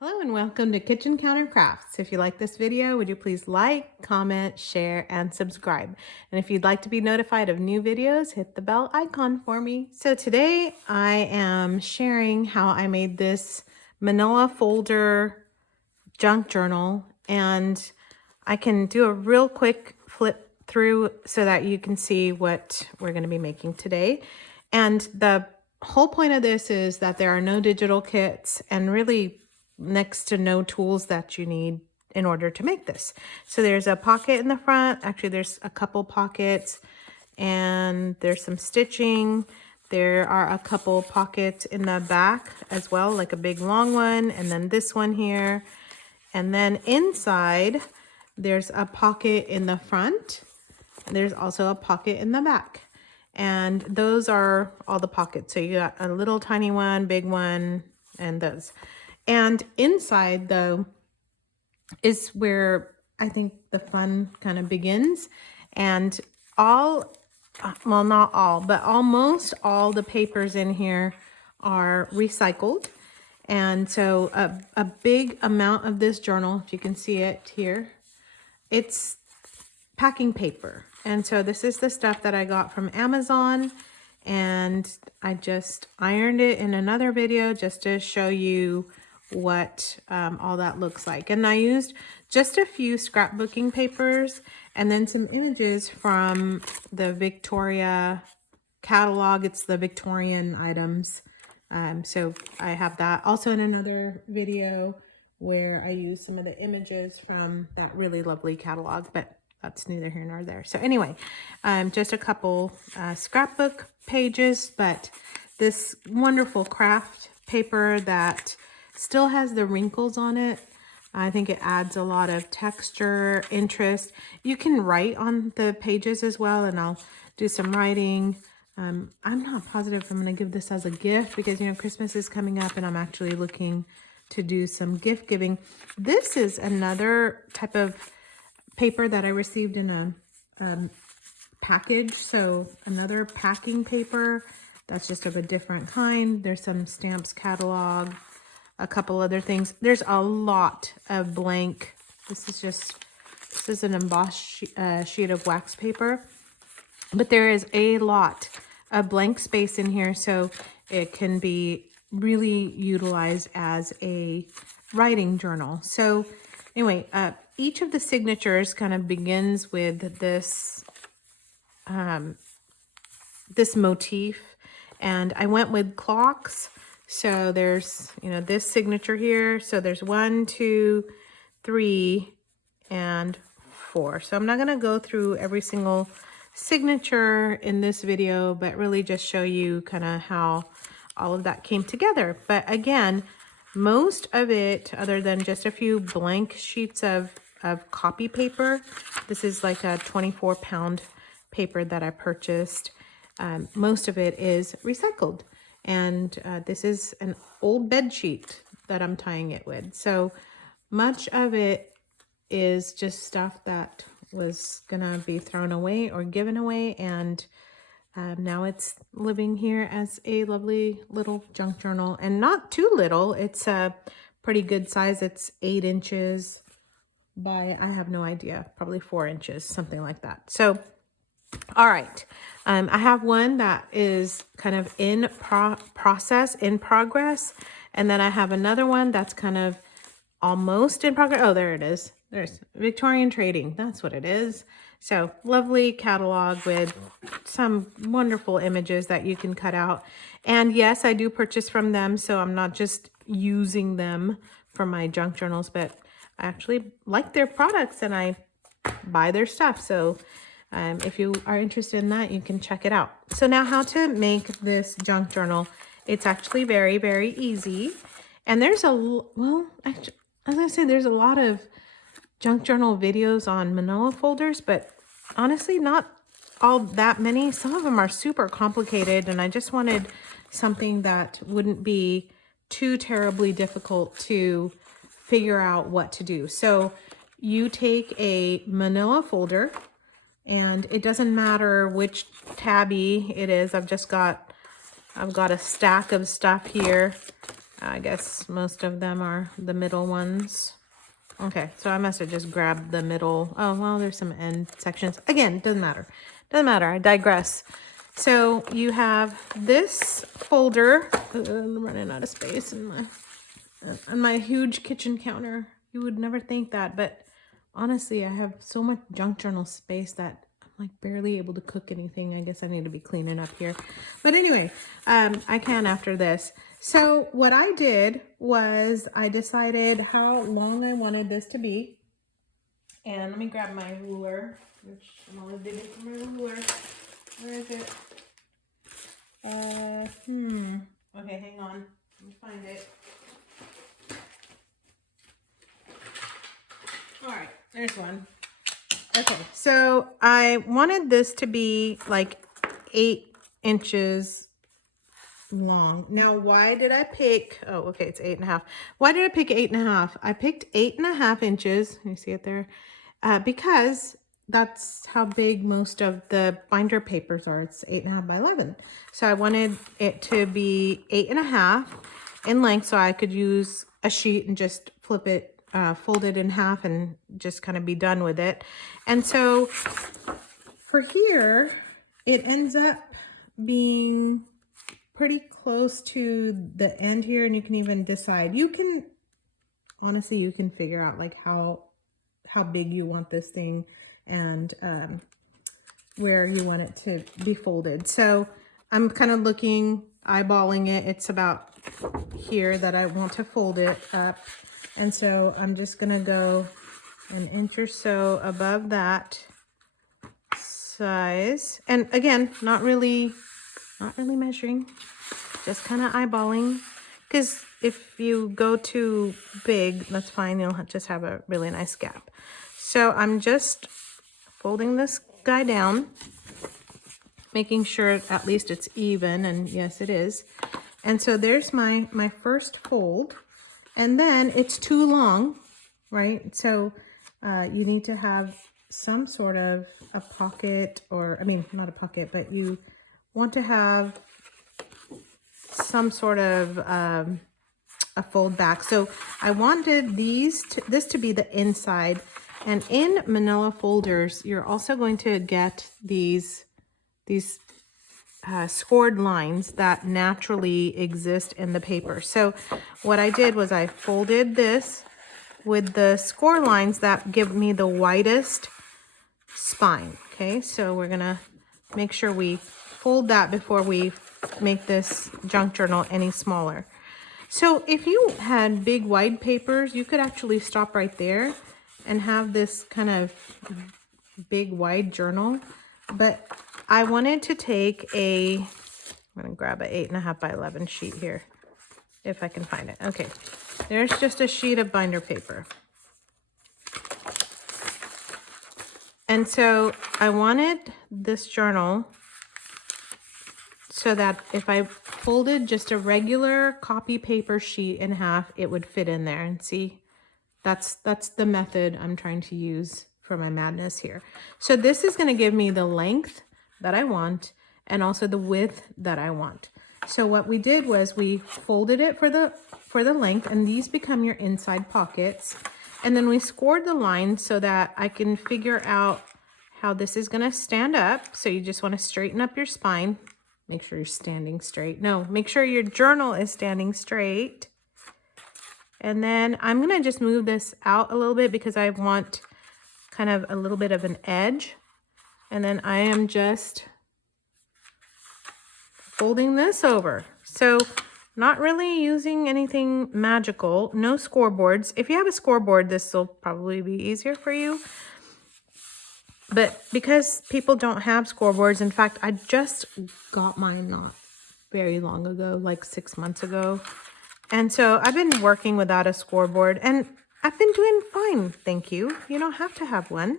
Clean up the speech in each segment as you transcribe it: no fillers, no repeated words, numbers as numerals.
Hello and welcome to Kitchen Counter Crafts. If you like this video, would you please like, comment, share, and subscribe? And if you'd like to be notified of new videos, hit the bell icon for me. So today I am sharing how I made this Manila Folder junk journal, and I can do a real quick flip through so that you can see what we're going to be making today. And the whole point of this is that there are no digital kits and really next to no tools that you need in order to make this. So there's a pocket in the front. Actually, there's a couple pockets, and there's some stitching. There are a couple pockets in the back as well, like a big long one, and then this one here. And then inside, there's a pocket in the front. And there's also a pocket in the back. And those are all the pockets. So you got a little tiny one, big one, and those. And inside, though, is where I think the fun kind of begins. And all, well, not all, but almost all the papers in here are recycled. And so a big amount of this journal, if you can see it here, it's packing paper. And so this is the stuff that I got from Amazon, and I just ironed it in another video just to show you what all that looks like. And I used just a few scrapbooking papers and then some images from the Victoria catalog. It's the Victorian items. So I have that also in another video where I use some of the images from that really lovely catalog, but that's neither here nor there. So anyway, just a couple scrapbook pages, but this wonderful craft paper that still has the wrinkles on it. I think it adds a lot of texture, interest. You can write on the pages as well, and I'll do some writing. I'm not positive if I'm going to give this as a gift because, you know, Christmas is coming up and I'm actually looking to do some gift giving. This is another type of paper that I received in a package. So another packing paper that's just of a different kind. There's some stamps catalog, a couple other things. There's a lot of blank. This is an embossed sheet of wax paper, but there is a lot of blank space in here, so it can be really utilized as a writing journal. So anyway, each of the signatures kind of begins with this this motif, and I went with clocks. So there's, you know, this signature here. So there's 1, 2, 3, and 4. So I'm not going to go through every single signature in this video, but really just show you kind of how all of that came together. But again, most of it, other than just a few blank sheets of copy paper, this is like a 24-pound paper that I purchased. Most of it is recycled. And this is an old bed sheet that I'm tying it with. So much of it is just stuff that was gonna be thrown away or given away, and now it's living here as a lovely little junk journal. And not too little, it's a pretty good size. It's 8 inches by, I have no idea, probably 4 inches, something like that. So all right, I have one that is kind of in progress, and then I have another one that's kind of almost in progress. Oh, there it is. There's Victorian Trading. That's what it is. So lovely catalog with some wonderful images that you can cut out. And yes, I do purchase from them, so I'm not just using them for my junk journals, but I actually like their products and I buy their stuff. So if you are interested in that, you can check it out. So now how to make this junk journal. It's actually very, very easy. And there's actually, as I say, there's a lot of junk journal videos on Manila folders, but honestly, not all that many. Some of them are super complicated, and I just wanted something that wouldn't be too terribly difficult to figure out what to do. So you take a Manila folder, and it doesn't matter which tabby it is. I've got a stack of stuff here I guess most of them are the middle ones. Okay, so I must have just grabbed the middle. Oh, well, there's some end sections. Again, doesn't matter. Doesn't matter. I digress. So you have this folder. I'm running out of space in my huge kitchen counter. You would never think that, but honestly, I have so much junk journal space that I'm like barely able to cook anything. I guess I need to be cleaning up here. But anyway, I can after this. So what I did was I decided how long I wanted this to be. And let me grab my ruler, which I'm always digging for my ruler. Where is it? Okay, hang on. Let me find it. All right, there's one. Okay, so I wanted this to be like 8 inches long. Now, why did I pick, oh, okay, it's 8.5. Why did I pick 8.5? I picked 8.5 inches. You see it there? Because that's how big most of the binder papers are. It's 8.5 by 11. So I wanted it to be 8.5 in length so I could use a sheet and just flip it, fold it in half and just kind of be done with it. And so for here, it ends up being pretty close to the end here, and you can even decide. You can, honestly, you can figure out like how big you want this thing and where you want it to be folded. So I'm kind of looking, eyeballing it. It's about here that I want to fold it up. And so I'm just gonna go an inch or so above that size. And again, not really measuring, just kind of eyeballing. Because if you go too big, that's fine. You'll just have a really nice gap. So I'm just folding this guy down, making sure at least it's even, and yes, it is. And so there's my first fold. And then it's too long, right? So you need to have some sort of a pocket, or, I mean, not a pocket, but you want to have some sort of a fold back. So I wanted this to be the inside. And in Manila folders, you're also going to get these scored lines that naturally exist in the paper. So what I did was I folded this with the score lines that give me the widest spine. Okay, so we're gonna make sure we fold that before we make this junk journal any smaller. So if you had big wide papers, you could actually stop right there and have this kind of big wide journal. But I wanted to take I'm gonna grab an 8.5 by 11 sheet here, if I can find it. Okay, there's just a sheet of binder paper. And so I wanted this journal so that if I folded just a regular copy paper sheet in half, it would fit in there. And see, that's the method I'm trying to use for my madness here. So this is going to give me the length that I want and also the width that I want. So what we did was we folded it for the length, and these become your inside pockets. And then we scored the line so that I can figure out how this is going to stand up. So you just want to straighten up your spine. Make sure you're standing straight. No, make sure your journal is standing straight. And then I'm going to just move this out a little bit because I want kind of a little bit of an edge. And then I am just folding this over. So not really using anything magical, no scoreboards. If you have a scoreboard, this will probably be easier for you. But because people don't have scoreboards, in fact, I just got mine not very long ago, like 6 months ago. And so I've been working without a scoreboard and I've been doing fine, thank you. You don't have to have one.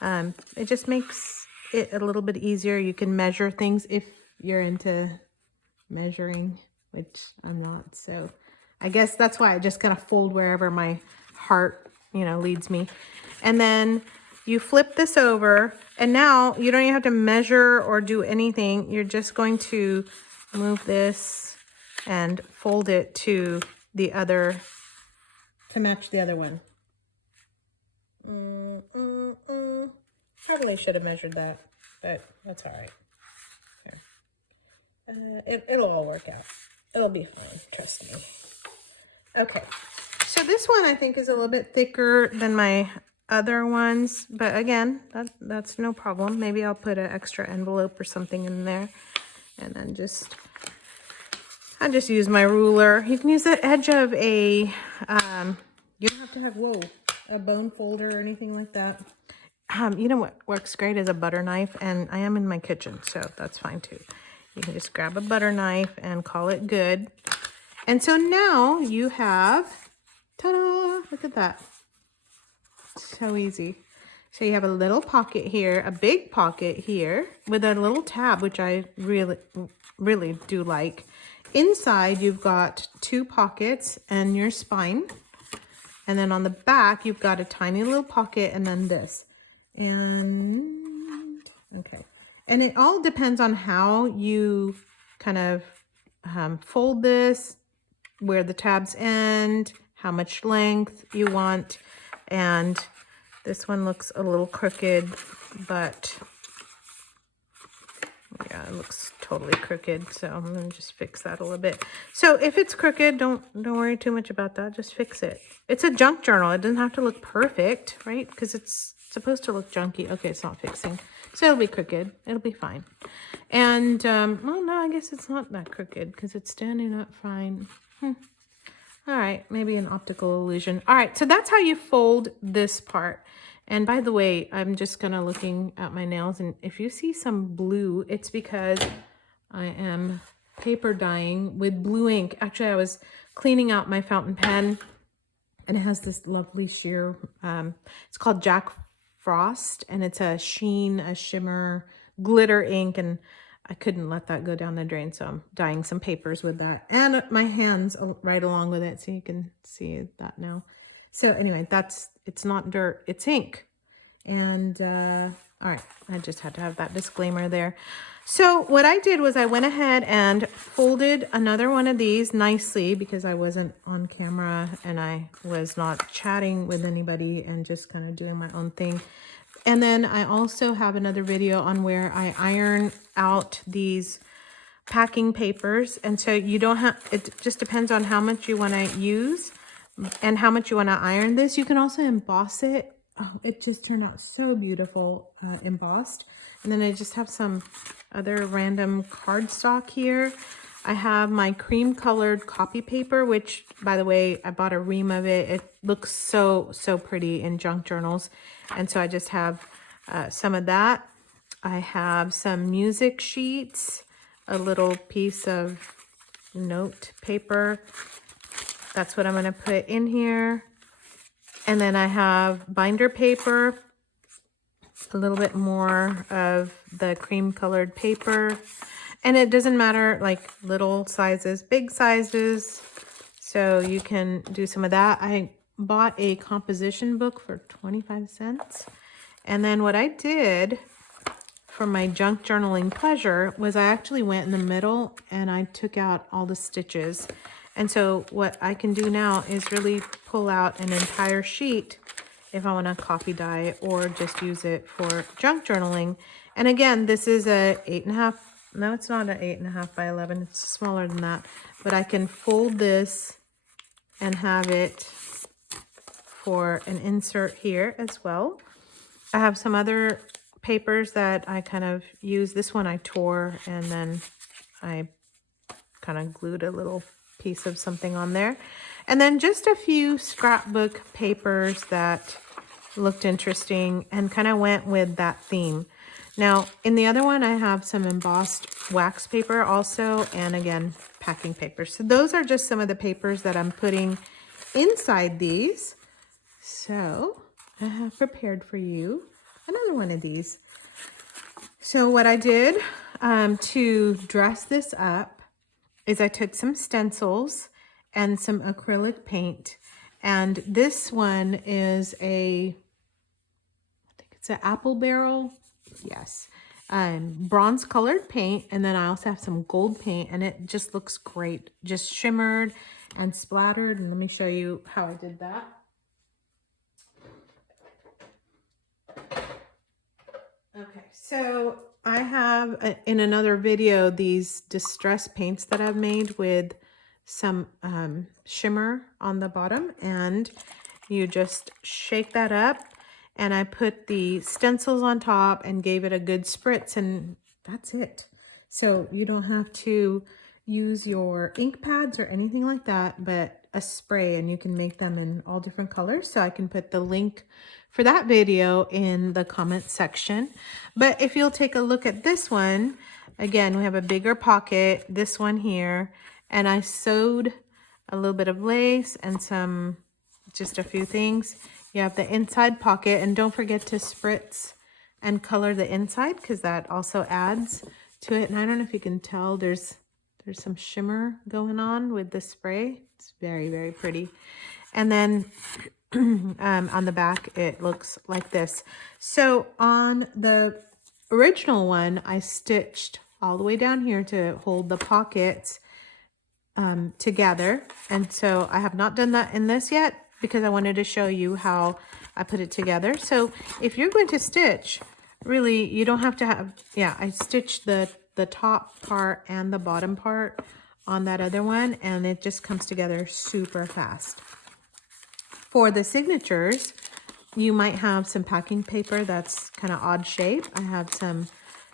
It just makes it a little bit easier. You can measure things if you're into measuring, which I'm not. So I guess that's why I just kind of fold wherever my heart, leads me. And then you flip this over, and now you don't even have to measure or do anything. You're just going to move this and fold it to the other, to match the other one. Probably should have measured that, but that's all right. It'll all work out. It'll be fine, trust me. Okay, so this one I think is a little bit thicker than my other ones, but again, that's no problem. Maybe I'll put an extra envelope or something in there, and then I just use my ruler. You can use the edge of a, you don't have to have, a bone folder or anything like that. You know what works great is a butter knife, and I am in my kitchen, so that's fine too. You can just grab a butter knife and call it good. And so now you have, ta-da, look at that. So easy. So you have a little pocket here, a big pocket here with a little tab, which I really do like. Inside, you've got 2 pockets and your spine. And then on the back, you've got a tiny little pocket and then this. And, okay. And it all depends on how you kind of fold this, where the tabs end, how much length you want. And this one looks a little crooked, but yeah, it looks totally crooked. So I'm gonna just fix that a little bit. So if it's crooked, don't worry too much about that. Just fix it. It's a junk journal. It doesn't have to look perfect, right? Because it's supposed to look junky. Okay, it's not fixing. So it'll be crooked. It'll be fine. And, well, no, I guess it's not that crooked because it's standing up fine. All right, maybe an optical illusion. All right, so that's how you fold this part. And by the way, I'm just kind of looking at my nails, and if you see some blue, it's because I am paper dyeing with blue ink. Actually, I was cleaning out my fountain pen, and it has this lovely sheer, it's called Jack Frost, and it's a sheen, a shimmer, glitter ink, and I couldn't let that go down the drain, so I'm dyeing some papers with that, and my hands right along with it, so you can see that now. So anyway, it's not dirt, it's ink. And all right, I just had to have that disclaimer there. So what I did was I went ahead and folded another one of these nicely because I wasn't on camera and I was not chatting with anybody and just kind of doing my own thing. And then I also have another video on where I iron out these packing papers. And so you don't have, it just depends on how much you want to use and how much you want to iron this. You can also emboss it. Oh, it just turned out so beautiful, embossed. And then I just have some other random cardstock here. I have my cream colored copy paper, which, by the way, I bought a ream of it. It looks so pretty in junk journals. And so I just have some of that. I have some music sheets, a little piece of note paper. That's what I'm going to put in here. And then I have binder paper, a little bit more of the cream colored paper. And it doesn't matter, like little sizes, big sizes. So you can do some of that. I bought a composition book for 25 cents. And then what I did for my junk journaling pleasure was I actually went in the middle and I took out all the stitches. And so what I can do now is really pull out an entire sheet if I want to copy dye or just use it for junk journaling. And again, this is a 8.5. No, it's not an 8.5 by 11. It's smaller than that. But I can fold this and have it for an insert here as well. I have some other papers that I kind of use. This one I tore and then I kind of glued a little piece of something on there. And then just a few scrapbook papers that looked interesting and kind of went with that theme. Now, in the other one, I have some embossed wax paper also, and again, packing paper. So those are just some of the papers that I'm putting inside these. So I have prepared for you another one of these. So what I did to dress this up is I took some stencils and some acrylic paint. And this one is I think it's an apple barrel. Yes. bronze colored paint, and then I also have some gold paint, and it just looks great, just shimmered and splattered. And let me show you how I did that. Okay, so I have in another video these distress paints that I've made with some shimmer on the bottom, and you just shake that up, and I put the stencils on top and gave it a good spritz, and that's it. So you don't have to use your ink pads or anything like that, but a spray, and you can make them in all different colors. So I can put the link for that video in the comment section. But if you'll take a look at this one, again, we have a bigger pocket, this one here, and I sewed a little bit of lace and just a few things. You have the inside pocket, and don't forget to spritz and color the inside, because that also adds to it. And I don't know if you can tell, there's some shimmer going on with the spray. It's very, very pretty. And then on the back, it looks like this. So on the original one, I stitched all the way down here to hold the pockets together. And so I have not done that in this yet, because I wanted to show you how I put it together. So if you're going to stitch, really, you don't have to have, yeah, I stitched the top part and the bottom part on that other one, and it just comes together super fast. For the signatures, you might have some packing paper that's kind of odd shape. I have some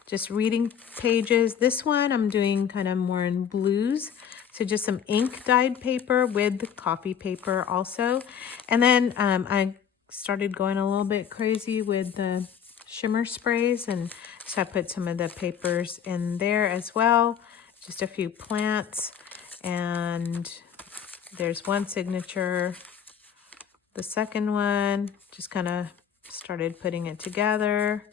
just reading pages. This one I'm doing kind of more in blues. So just some ink dyed paper with copy paper also. And then I started going a little bit crazy with the shimmer sprays, and so I put some of the papers in there as well. Just a few plants, and there's one signature. The second one, just kind of started putting it together.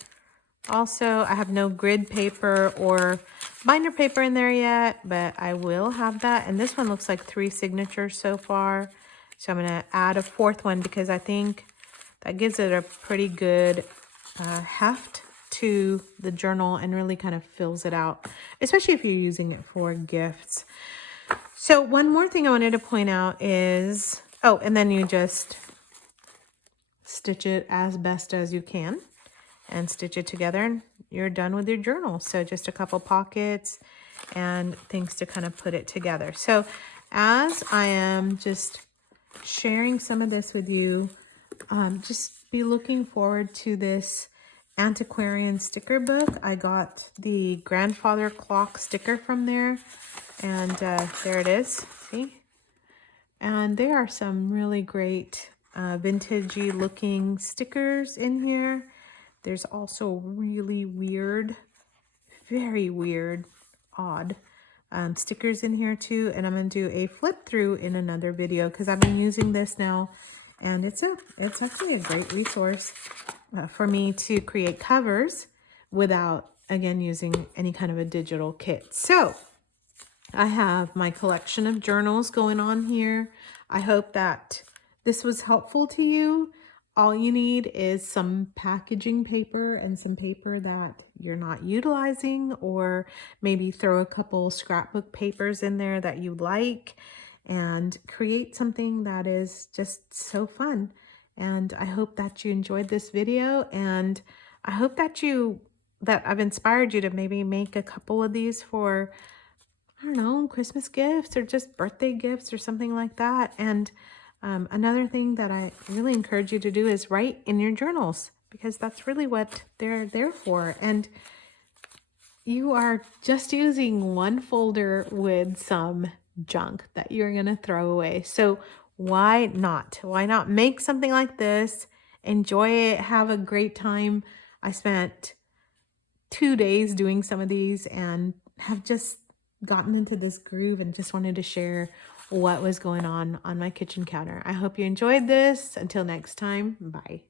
Also, I have no grid paper or binder paper in there yet, but I will have that. And this one looks like 3 signatures so far. So I'm going to add a 4th one, because I think that gives it a pretty good heft to the journal and really kind of fills it out, especially if you're using it for gifts. So one more thing I wanted to point out is, oh, and then you just stitch it as best as you can and stitch it together, and you're done with your journal. So just a couple pockets and things to kind of put it together. So as I am just sharing some of this with you, just be looking forward to this antiquarian sticker book. I got the grandfather clock sticker from there, and there it is, see? And there are some really great vintagey looking stickers in here. There's also really weird, very weird, odd stickers in here too. And I'm going to do a flip through in another video, because I've been using this now, and it's actually a great resource for me to create covers without, again, using any kind of a digital kit. So I have my collection of journals going on here. I hope that this was helpful to you. All you need is some packaging paper and some paper that you're not utilizing, or maybe throw a couple scrapbook papers in there that you like, and create something that is just so fun. And I hope that you enjoyed this video, and I hope that I've inspired you to maybe make a couple of these for, I don't know, Christmas gifts or just birthday gifts or something like that. And another thing that I really encourage you to do is write in your journals, because that's really what they're there for. And you are just using one folder with some junk that you're going to throw away. So why not? Why not make something like this? Enjoy it. Have a great time. I spent 2 days doing some of these and have just gotten into this groove, and just wanted to share what was going on my kitchen counter. I hope you enjoyed this. Until next time, bye.